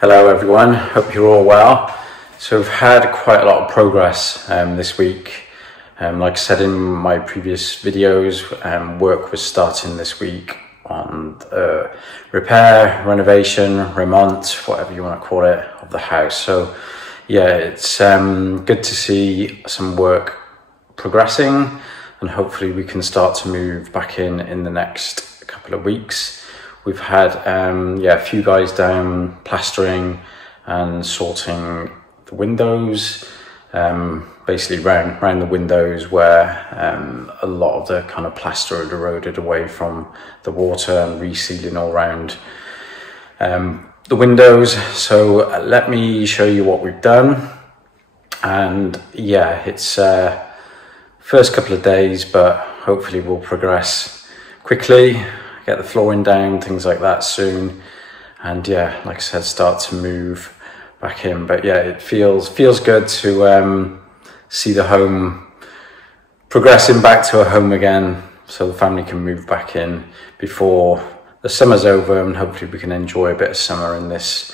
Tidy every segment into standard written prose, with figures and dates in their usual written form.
Hello everyone, hope you're all well. So we've had quite a lot of progress this week. Like I said in my previous videos, work was starting this week on repair, renovation, remont, whatever you want to call it, of the house. So yeah, it's good to see some work progressing, and hopefully we can start to move back in the next couple of weeks. We've had a few guys down plastering and sorting the windows, basically round the windows where a lot of the kind of plaster had eroded away from the water, and resealing all around the windows. So let me show you what we've done. And yeah, it's first couple of days, but hopefully we'll progress quickly, get the flooring down, things like that soon, and yeah, like I said, start to move back in. But yeah, it feels good to see the home progressing back to a home again, so the family can move back in before the summer's over, and hopefully we can enjoy a bit of summer in this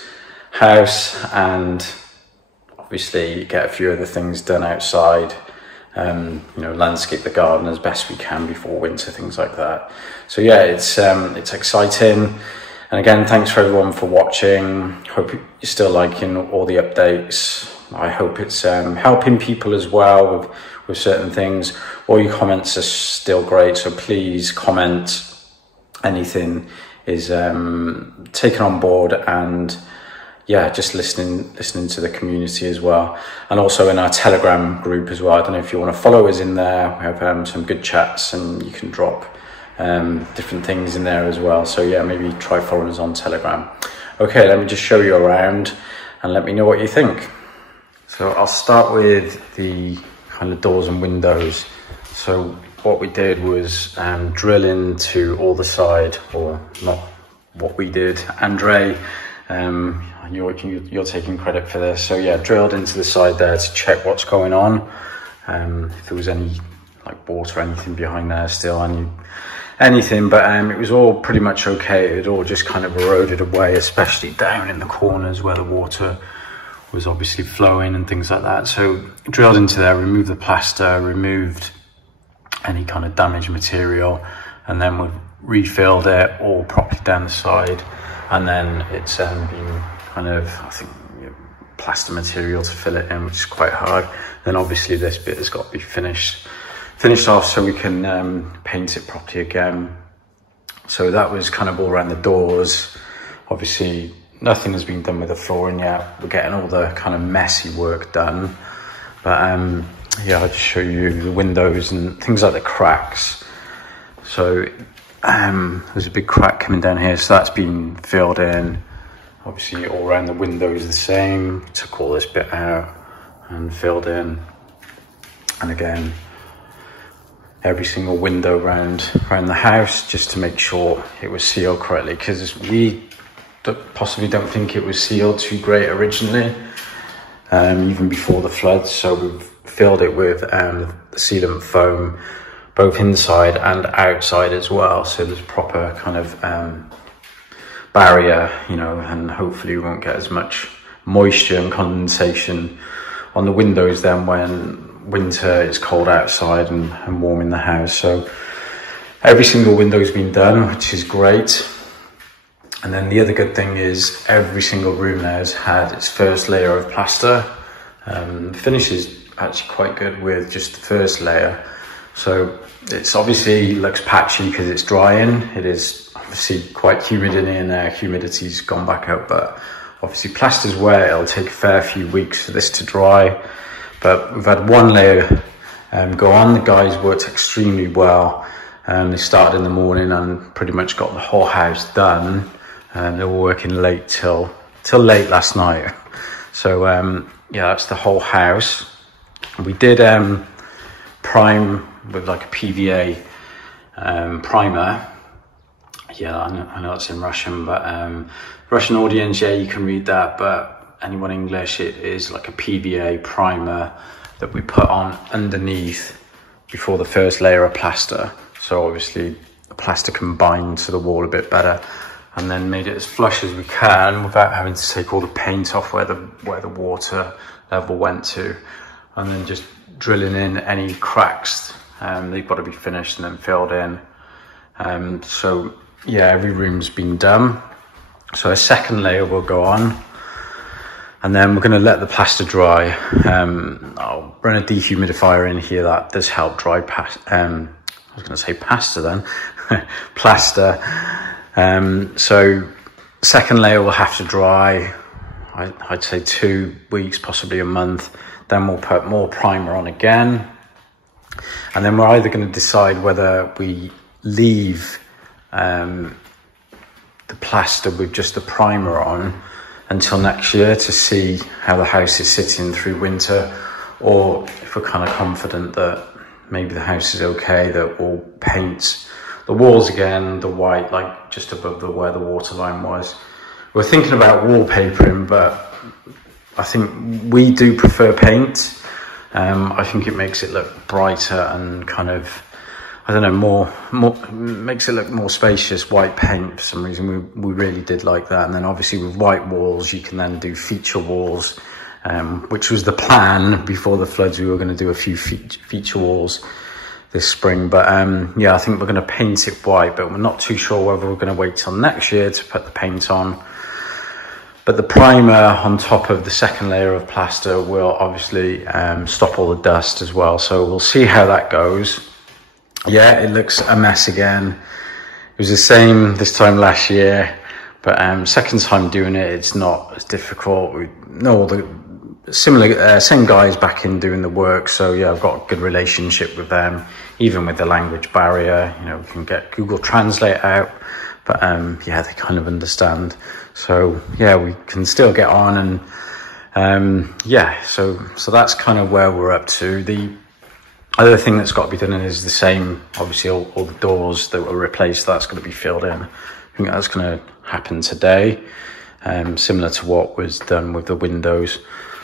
house, and obviously get a few other things done outside. Landscape the garden as best we can before winter, things like that. So yeah, it's exciting. And again, thanks for everyone for watching. Hope you're still liking all the updates. I hope it's helping people as well with certain things. All your comments are still great, so please comment. Anything is taken on board, and yeah, just listening to the community as well, and also in our Telegram group as well. I don't know if you want to follow us in there. We have some good chats, and you can drop different things in there as well. So yeah, maybe try following us on Telegram. Okay, let me just show you around and let me know what you think. So I'll start with the kind of doors and windows. So what we did was drill into all the side, or not what we did, Andre. You're taking credit for this. So yeah, drilled into the side there to check what's going on. If there was any like water or anything behind there still, anything, but it was all pretty much okay. It all just kind of eroded away, especially down in the corners where the water was obviously flowing and things like that. So drilled into there, removed the plaster, removed any kind of damaged material, and then we've refilled it all properly down the side. And then it's been kind of, I think, plaster material to fill it in, which is quite hard. Then obviously this bit has got to be finished off so we can paint it properly again. So that was kind of all around the doors. Obviously nothing has been done with the flooring yet. We're getting all the kind of messy work done. But yeah, I'll just show you the windows and things like the cracks. So there's a big crack coming down here, so that's been filled in. Obviously all around the windows the same. Took all this bit out and filled in. And again, every single window around the house, just to make sure it was sealed correctly, because we possibly don't think it was sealed too great originally, even before the floods. So we've filled it with the sealant foam, both inside and outside as well, so there's proper kind of barrier, and hopefully we won't get as much moisture and condensation on the windows then when winter is cold outside and warm in the house. So every single window's been done, which is great. And then the other good thing is every single room now has had its first layer of plaster. The finish is actually quite good with just the first layer. So it's obviously looks patchy because it's drying. It is obviously quite humid in here now. Humidity's gone back up, but obviously plaster's wet. It'll take a fair few weeks for this to dry. But we've had one layer go on. The guys worked extremely well. They started in the morning and pretty much got the whole house done. They were working late till late last night. So yeah, that's the whole house. We did prime with like a PVA primer. Yeah, I know it's in Russian, but Russian audience, yeah, you can read that, but anyone English, it is like a PVA primer that we put on underneath before the first layer of plaster. So obviously the plaster can bind to the wall a bit better. and then made it as flush as we can without having to take all the paint off where the water level went to, and then just drilling in any cracks. They've got to be finished and then filled in. So yeah, every room's been done. So a second layer will go on, and then we're going to let the plaster dry. I'll run a dehumidifier in here. That does help dry I was going to say pasta then, plaster. So second layer will have to dry, I'd say 2 weeks, possibly a month. Then we'll put more primer on again. And then we're either going to decide whether we leave the plaster with just the primer on until next year to see how the house is sitting through winter, or if we're kind of confident that maybe the house is okay, that we'll paint the walls again, the white, like just above where the water line was. We're thinking about wallpapering, but I think we do prefer paint. I think it makes it look brighter and kind of, I don't know, more makes it look more spacious. White paint, for some reason, we really did like that. And then obviously with white walls, you can then do feature walls, which was the plan before the floods. We were going to do a few feature walls this spring, but yeah, I think we're going to paint it white, but we're not too sure whether we're going to wait till next year to put the paint on. But the primer on top of the second layer of plaster will obviously stop all the dust as well. So we'll see how that goes. Yeah, it looks a mess again. It was the same this time last year, but second time doing it, it's not as difficult. We know all the same guys back in doing the work, so yeah, I've got a good relationship with them. Even with the language barrier, you know, we can get Google Translate out, but yeah, they kind of understand. So yeah, we can still get on, and yeah, so that's kind of where we're up to. The other thing that's got to be done is the same, obviously all the doors that were replaced, that's going to be filled in. I think that's going to happen today, similar to what was done with the windows.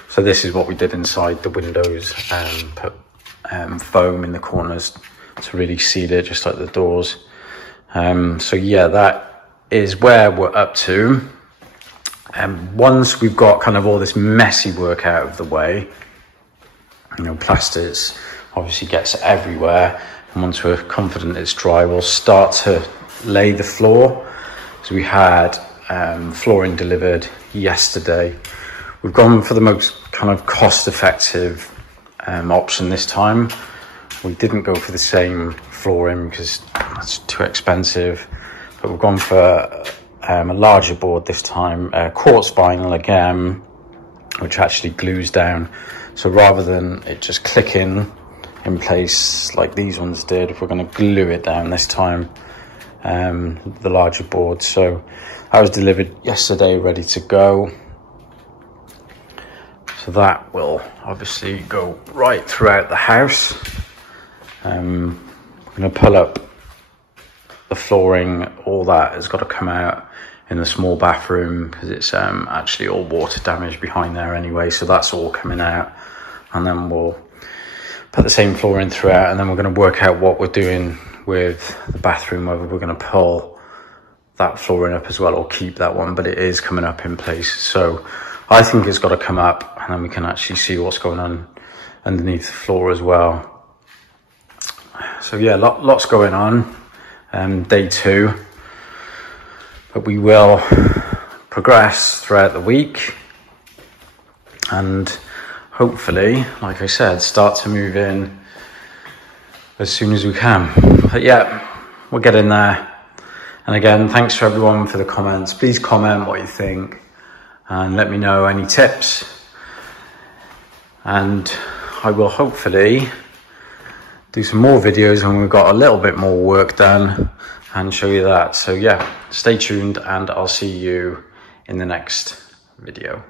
So this is what we did inside the windows, put foam in the corners to really seal it, just like the doors. So yeah, that is where we're up to. Once we've got kind of all this messy work out of the way, you know, plasters obviously gets everywhere, and once we're confident it's dry, we'll start to lay the floor. So we had flooring delivered yesterday. We've gone for the most kind of cost-effective option this time. We didn't go for the same flooring because that's too expensive, but we've gone for a larger board this time, quartz vinyl again, which actually glues down. So rather than it just clicking in place like these ones did, we're going to glue it down this time, the larger board. So that was delivered yesterday, ready to go. So that will obviously go right throughout the house. I'm going to pull up the flooring, all that has got to come out in the small bathroom because it's actually all water damage behind there anyway, so that's all coming out. And then we'll put the same flooring throughout, and then we're going to work out what we're doing with the bathroom, whether we're going to pull that flooring up as well or keep that one, but it is coming up in place. So I think it's got to come up, and then we can actually see what's going on underneath the floor as well. So yeah, lots going on. Day 2, but we will progress throughout the week, and hopefully, like I said, start to move in as soon as we can. But yeah, we'll get in there. And again, thanks to everyone for the comments. Please comment what you think and let me know any tips, and I will hopefully do some more videos when we've got a little bit more work done and show you that. So yeah, stay tuned, and I'll see you in the next video.